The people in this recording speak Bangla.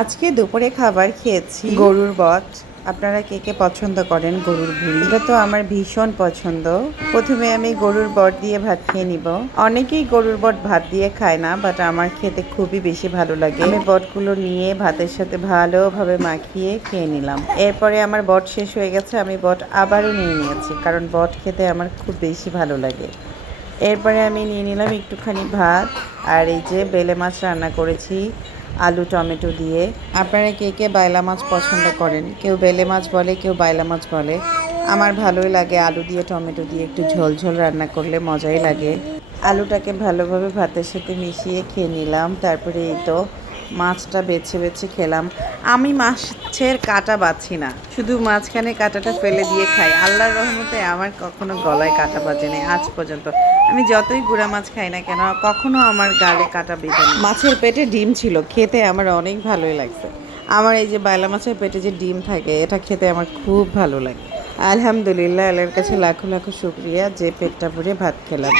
আজকে দুপুরে খাবার খেয়েছি গরুর বট। আপনারা কে কে পছন্দ করেন গরুর ভুঁড়ি? এটা তো আমার ভীষণ পছন্দ। প্রথমে আমি গরুর বট দিয়ে ভাত খেয়ে নিব। অনেকেই গরুর বট ভাত দিয়ে খায় না, বাট আমার খেতে খুবই বেশি ভালো লাগে। আমি বটগুলো নিয়ে ভাতের সাথে ভালোভাবে মাখিয়ে খেয়ে নিলাম। এরপরে আমার বট শেষ হয়ে গেছে, আমি বট আবারও নিয়ে নিয়েছি, কারণ বট খেতে আমার খুব বেশি ভালো লাগে। এরপরে আমি নিয়ে নিলাম একটুখানি ভাত, আর এই যে বেলে মাছ রান্না করেছি আলু টমেটো দিয়ে। আপনারা কে কে বাইলা মাছ পছন্দ করেন? কেউ বেলে মাছ বলে, কেউ বাইলা মাছ বলে। আমার ভালোই লাগে আলু দিয়ে টমেটো দিয়ে একটু ঝোল ঝোল রান্না করলে মজাই লাগে। আলুটাকে ভালোভাবে ভাতের সাথে মিশিয়ে খেয়ে নিলাম। তারপরে এই তো মাছটা বেছে বেছে খেলাম। আমি মাছের কাঁটা বাছি না, শুধু মাঝখানে কাঁটাটা ফেলে দিয়ে খাই। আল্লাহর রহমতে আমার কখনো গলায় কাঁটা বাজেনি আজ পর্যন্ত। আমি যতই গুঁড়া মাছ খাই না কেন, কখনো আমার গালে কাঁটা বেঁধেনি। মাছের পেটে ডিম ছিল, খেতে আমার অনেক ভালোই লাগছে। আমার এই যে বাইলা মাছের পেটে যে ডিম থাকে, এটা খেতে আমার খুব ভালো লাগে। আলহামদুলিল্লাহ, আল্লাহর কাছে লাখো লাখো শুকরিয়া যে পেটটা ভরে ভাত খেলাম।